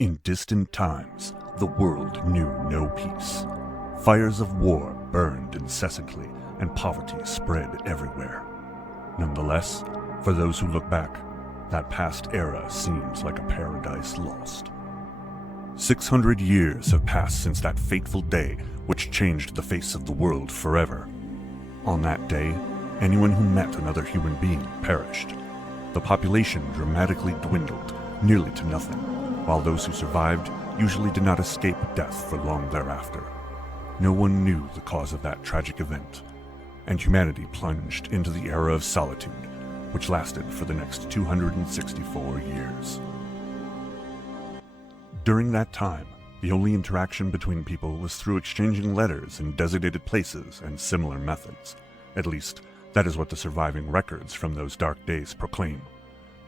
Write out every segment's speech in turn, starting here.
In distant times, the world knew no peace. Fires of war burned incessantly, and poverty spread everywhere. Nonetheless, for those who look back, that past era seems like a paradise lost. 600 years have passed since that fateful day which changed the face of the world forever. On that day, anyone who met another human being perished. The population dramatically dwindled, nearly to nothing, while those who survived usually did not escape death for long thereafter. No one knew the cause of that tragic event, and humanity plunged into the era of solitude, which lasted for the next 264 years. During that time, the only interaction between people was through exchanging letters in designated places and similar methods. At least, that is what the surviving records from those dark days proclaim.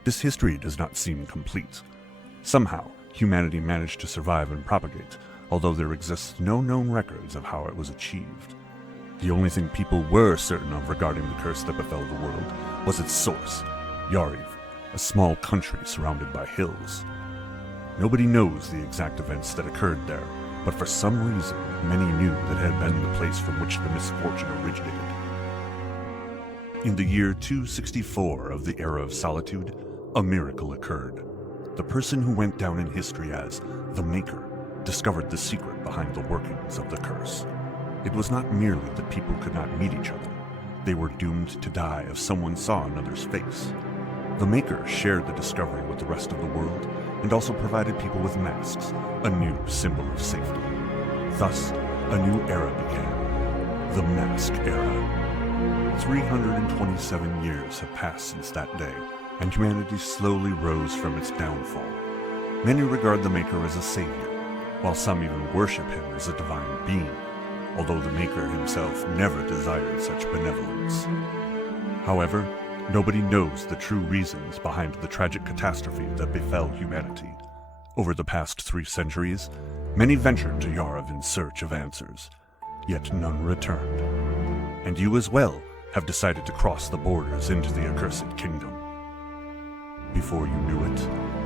This history does not seem complete. Somehow, humanity managed to survive and propagate, although there exists no known records of how it was achieved. The only thing people were certain of regarding the curse that befell the world was its source, Yariv, a small country surrounded by hills. Nobody knows the exact events that occurred there, but for some reason, many knew that it had been the place from which the misfortune originated. In the year 264 of the Era of Solitude, a miracle occurred. The person who went down in history as the Maker discovered the secret behind the workings of the curse. It was not merely that people could not meet each other. They were doomed to die if someone saw another's face. The Maker shared the discovery with the rest of the world and also provided people with masks, a new symbol of safety. Thus, a new era began, the Mask Era. 327 years have passed since that day, and humanity slowly rose from its downfall. Many regard the Maker as a savior, while some even worship him as a divine being, although the Maker himself never desired such benevolence. However, nobody knows the true reasons behind the tragic catastrophe that befell humanity. Over the past 3 centuries, many ventured to Yariv in search of answers, yet none returned. And you as well have decided to cross the borders into the accursed kingdom. Before you knew it,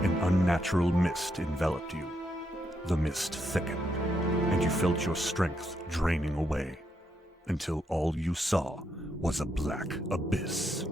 an unnatural mist enveloped you. The mist thickened, and you felt your strength draining away, until all you saw was a black abyss.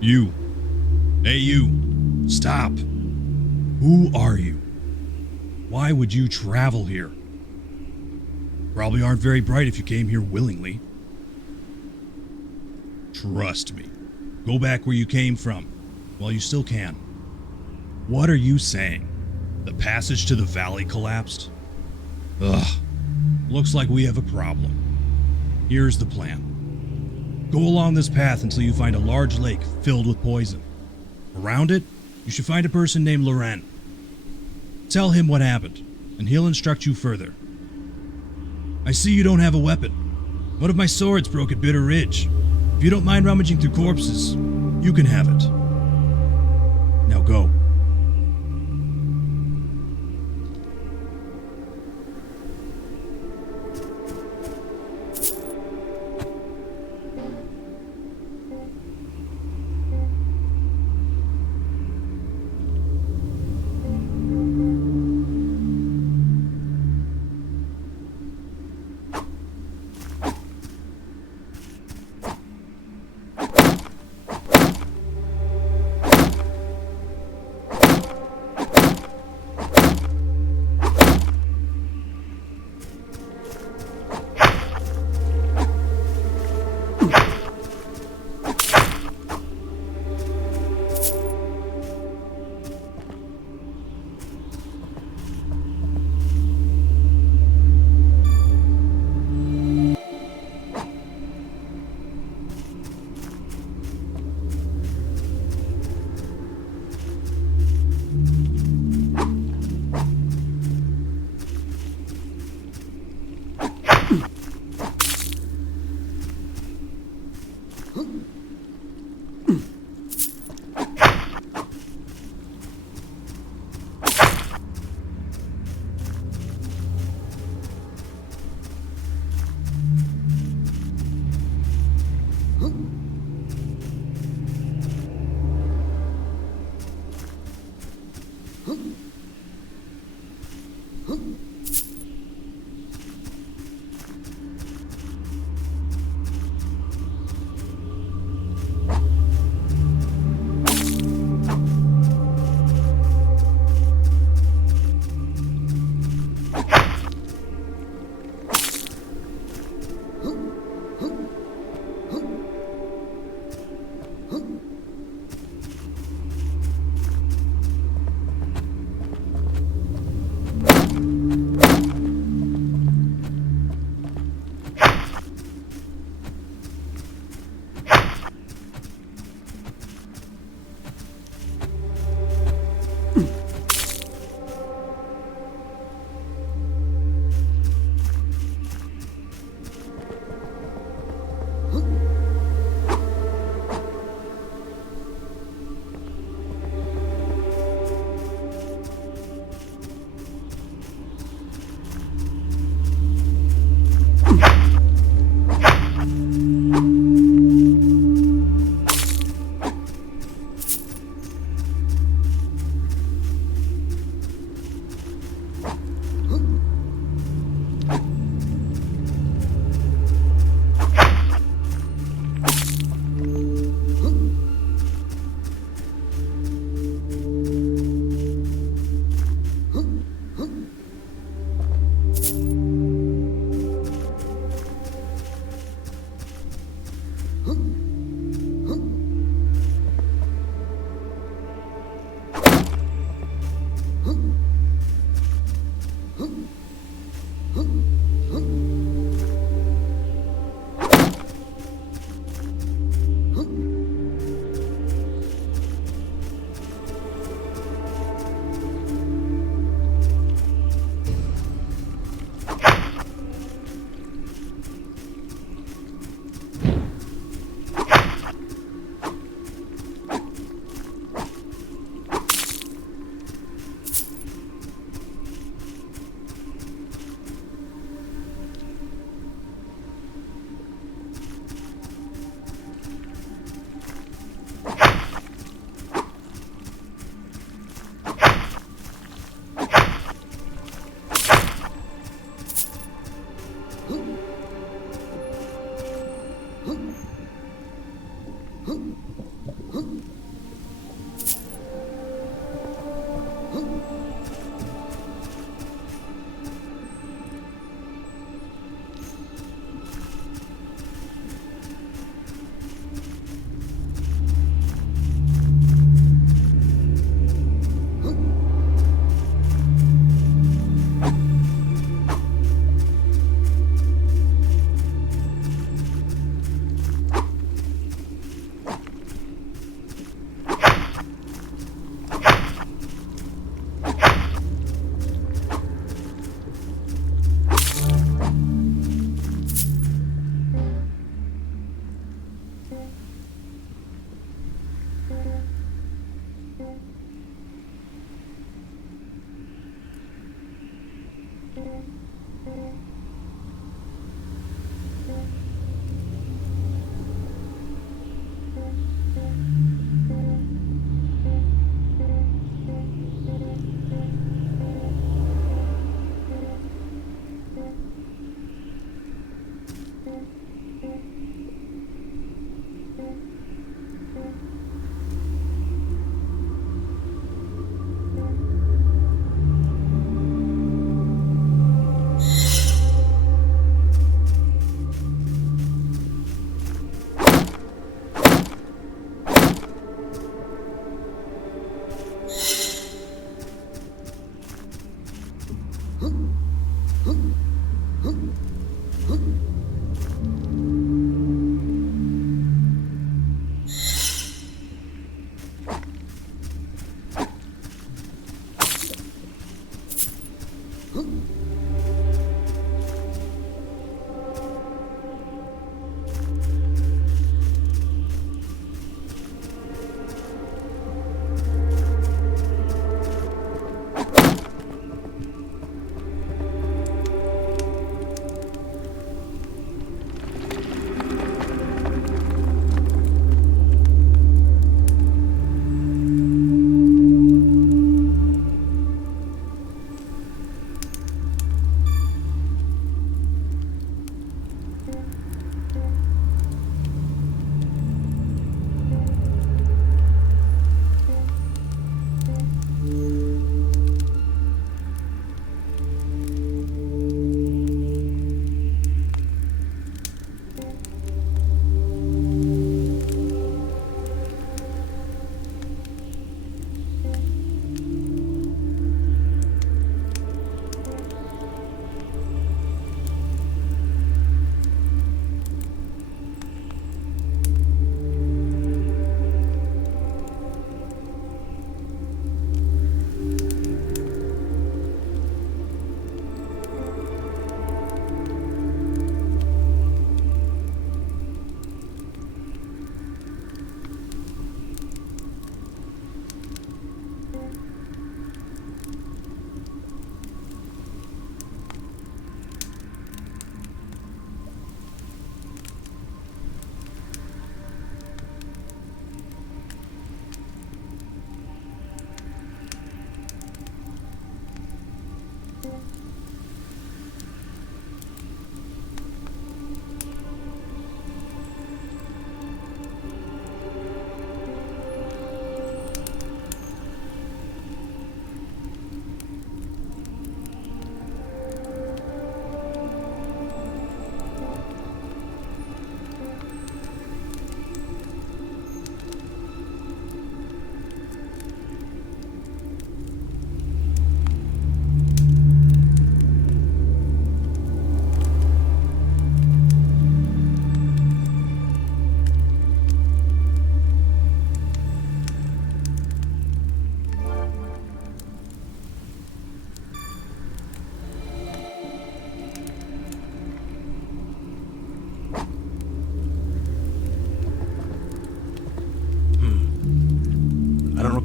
You. Hey, you. Stop. Who are you? Why would you travel here? Probably aren't very bright if you came here willingly. Trust me. Go back where you came from, while you still can. What are you saying? The passage to the valley collapsed? Ugh. Looks like we have a problem. Here's the plan. Go along this path until you find a large lake filled with poison. Around it, you should find a person named Loren. Tell him what happened, and he'll instruct you further. I see you don't have a weapon. One of my swords broke at Bitter Ridge. If you don't mind rummaging through corpses, you can have it. Now go.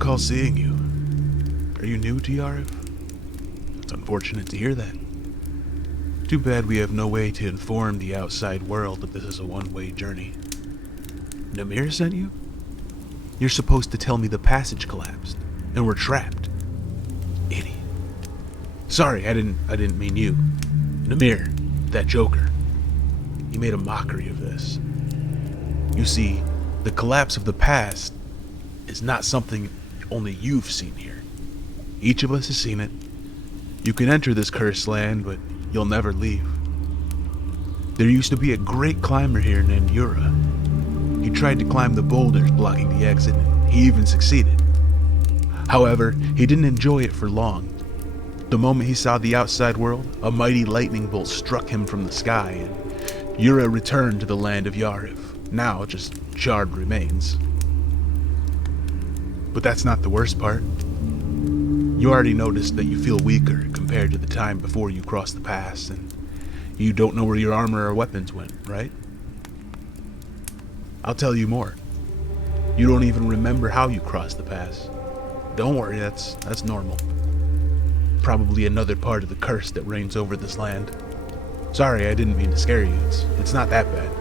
recall seeing you. Are you new to Yarif? It's unfortunate to hear that. Too bad we have no way to inform the outside world that this is a one-way journey. Namir sent you? You're supposed to tell me the passage collapsed, and we're trapped. Idiot. Sorry, I didn't mean you. Namir, that joker. He made a mockery of this. You see, the collapse of the past is not something only you've seen here. Each of us has seen it. You can enter this cursed land, but you'll never leave. There used to be a great climber here named Yura. He tried to climb the boulders blocking the exit, and he even succeeded. However, he didn't enjoy it for long. The moment he saw the outside world, a mighty lightning bolt struck him from the sky, and Yura returned to the land of Yarif, now just charred remains. But that's not the worst part. You already noticed that you feel weaker compared to the time before you crossed the pass, and you don't know where your armor or weapons went, right? I'll tell you more. You don't even remember how you crossed the pass. Don't worry, that's normal. Probably another part of the curse that reigns over this land. Sorry, I didn't mean to scare you. It's not that bad.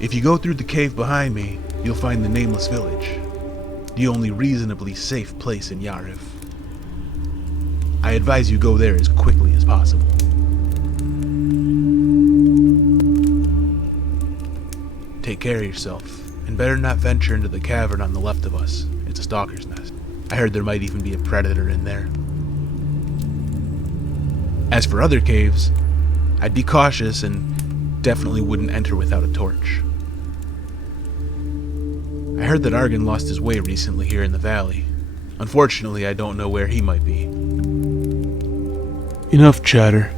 If you go through the cave behind me, you'll find the Nameless Village, the only reasonably safe place in Yarif. I advise you go there as quickly as possible. Take care of yourself, and better not venture into the cavern on the left of us. It's a stalker's nest. I heard there might even be a predator in there. As for other caves, I'd be cautious and definitely wouldn't enter without a torch. I heard that Argon lost his way recently here in the valley. Unfortunately, I don't know where he might be. Enough chatter.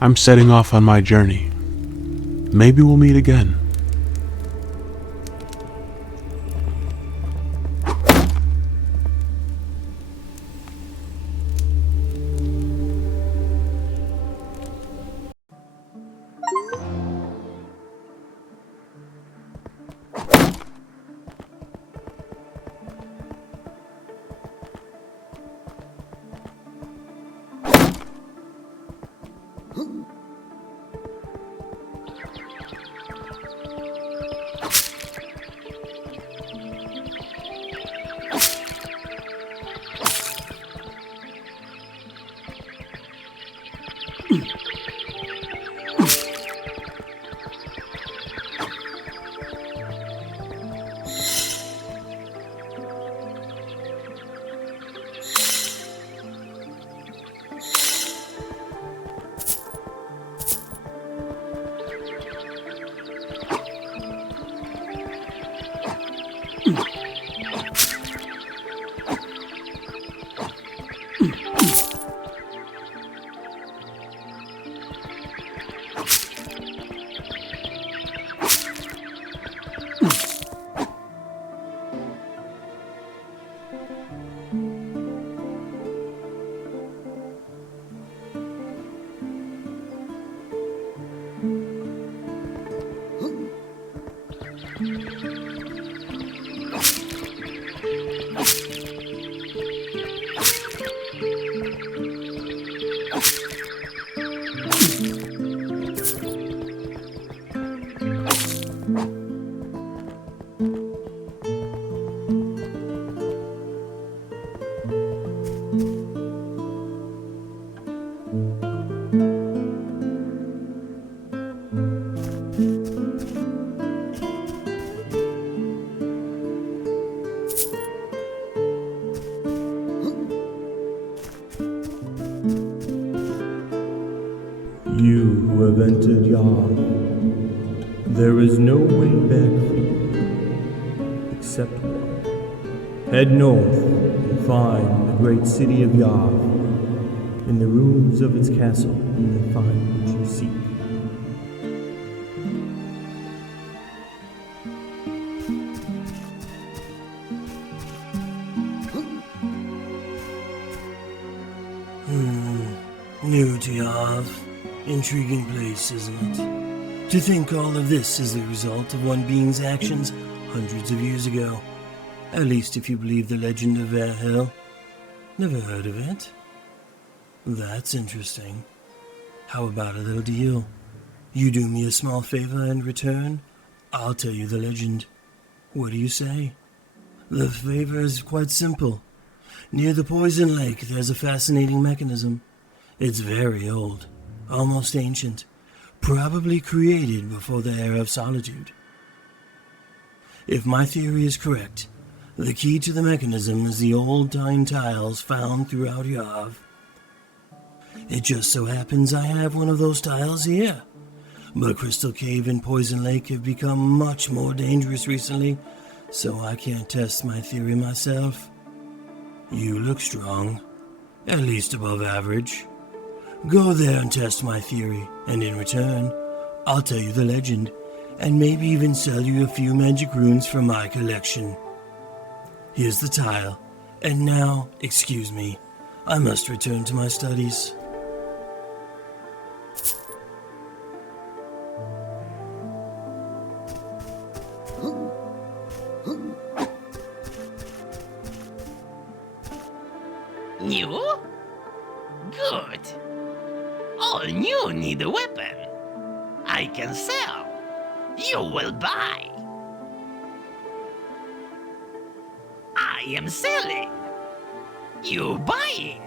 I'm setting off on my journey. Maybe we'll meet again. You who have entered Yard, there is no way back for you, except one. Head north and find the great city of Yard. In the ruins of its castle, you may find what you seek. New to Yav. Intriguing place, isn't it? To think all of this is the result of one being's actions hundreds of years ago. At least if you believe the legend of Verho. Never heard of it? That's interesting. How about a little deal? You do me a small favor and in return, I'll tell you the legend. What do you say? The favor is quite simple. Near the poison lake, there's a fascinating mechanism. It's very old, almost ancient, probably created before the era of solitude. If my theory is correct, the key to the mechanism is the old-time tiles found throughout Yav. It just so happens I have one of those tiles here. But Crystal Cave and Poison Lake have become much more dangerous recently, so I can't test my theory myself. You look strong, at least above average. Go there and test my theory, and in return, I'll tell you the legend, and maybe even sell you a few magic runes from my collection. Here's the tile, and now, excuse me, I must return to my studies. New? Good. All new need a weapon. I can sell. You will buy. I am selling. You buying.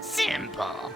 Simple.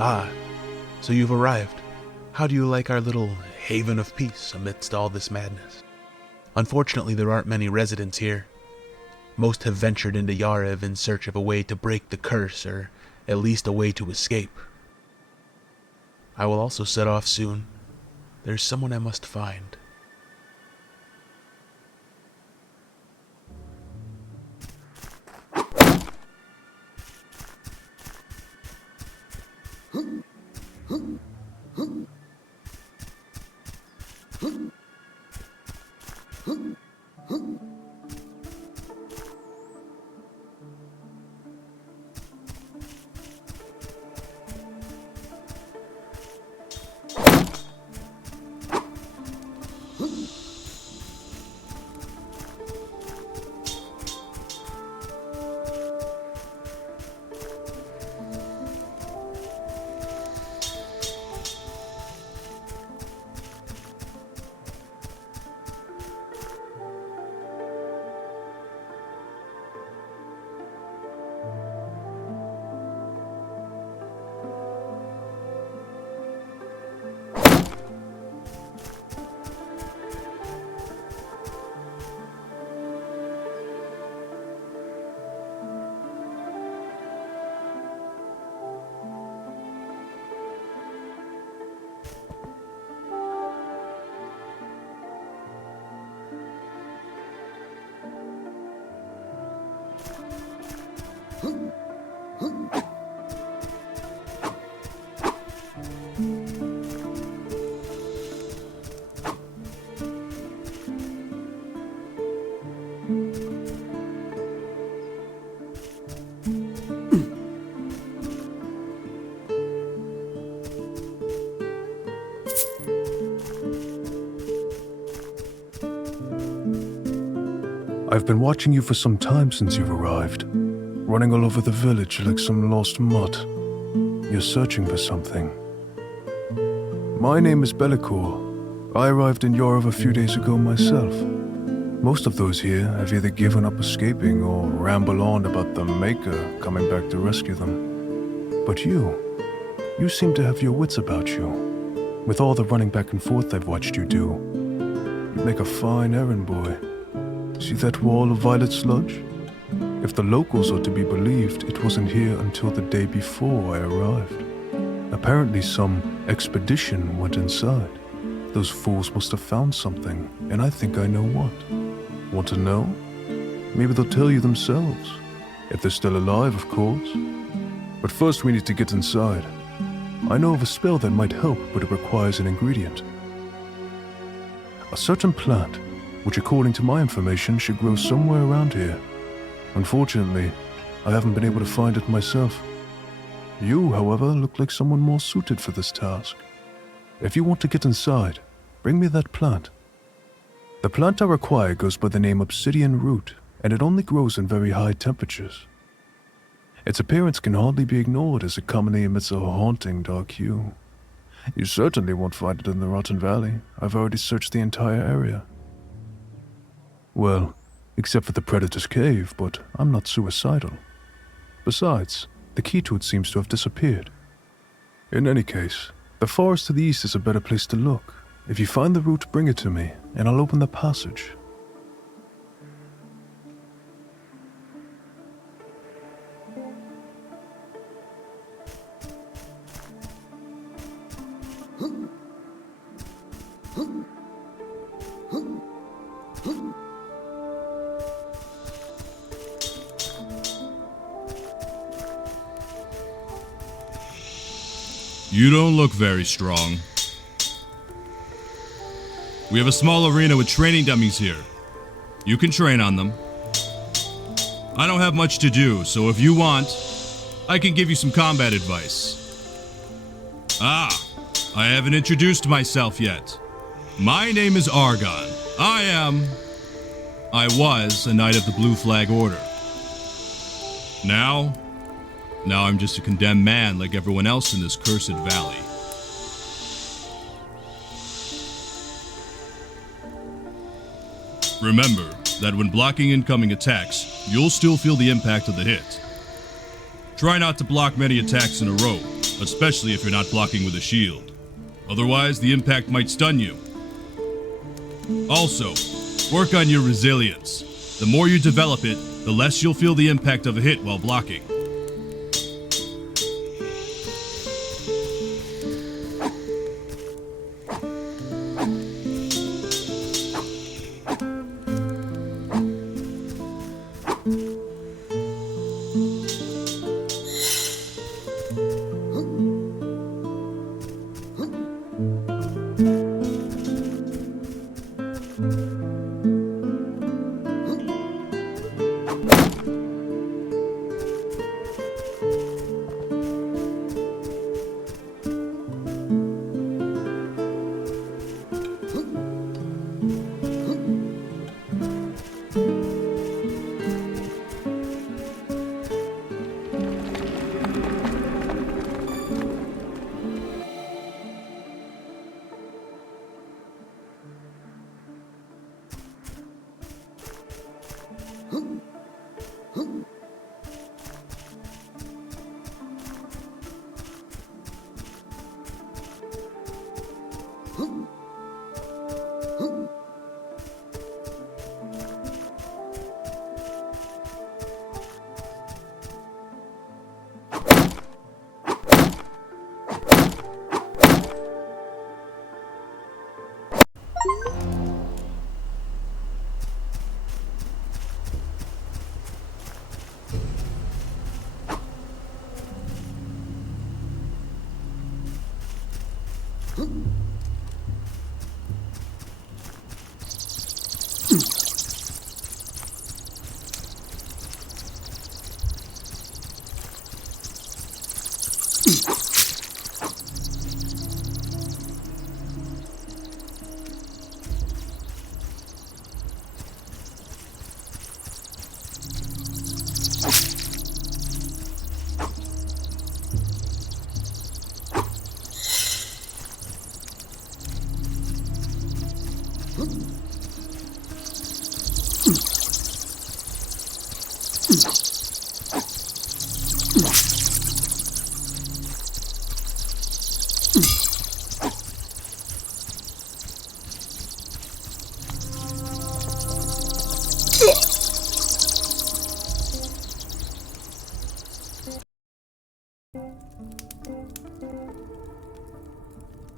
Ah, so you've arrived. How do you like our little haven of peace amidst all this madness? Unfortunately, there aren't many residents here. Most have ventured into Yarev in search of a way to break the curse, or at least a way to escape. I will also set off soon. There's someone I must find. I've been watching you for some time since you've arrived, running all over the village like some lost mutt. You're searching for something. My name is Bellicour. I arrived in Yorov a few days ago myself. Most of those here have either given up escaping or ramble on about the Maker coming back to rescue them. But you seem to have your wits about you. With all the running back and forth I've watched you do, you'd make a fine errand boy. See that wall of violet sludge? If the locals are to be believed, it wasn't here until the day before I arrived. Apparently some expedition went inside. Those fools must have found something, and I think I know what. Want to know? Maybe they'll tell you themselves. If they're still alive, of course. But first we need to get inside. I know of a spell that might help, but it requires an ingredient. A certain plant, which according to my information should grow somewhere around here. Unfortunately, I haven't been able to find it myself. You, however, look like someone more suited for this task. If you want to get inside, bring me that plant. The plant I require goes by the name Obsidian Root, and it only grows in very high temperatures. Its appearance can hardly be ignored as it commonly emits a haunting dark hue. You certainly won't find it in the Rotten Valley. I've already searched the entire area. Well, except for the Predator's Cave, but I'm not suicidal. Besides, the key to it seems to have disappeared. In any case, the forest to the east is a better place to look. If you find the root, bring it to me, and I'll open the passage. You don't look very strong. We have a small arena with training dummies here. You can train on them. I don't have much to do, so if you want, I can give you some combat advice. I haven't introduced myself yet. My name is Argon. I was a Knight of the Blue Flag Order. Now I'm just a condemned man like everyone else in this cursed valley. Remember that when blocking incoming attacks, you'll still feel the impact of the hit. Try not to block many attacks in a row, especially if you're not blocking with a shield. Otherwise, the impact might stun you. Also, work on your resilience. The more you develop it, the less you'll feel the impact of a hit while blocking.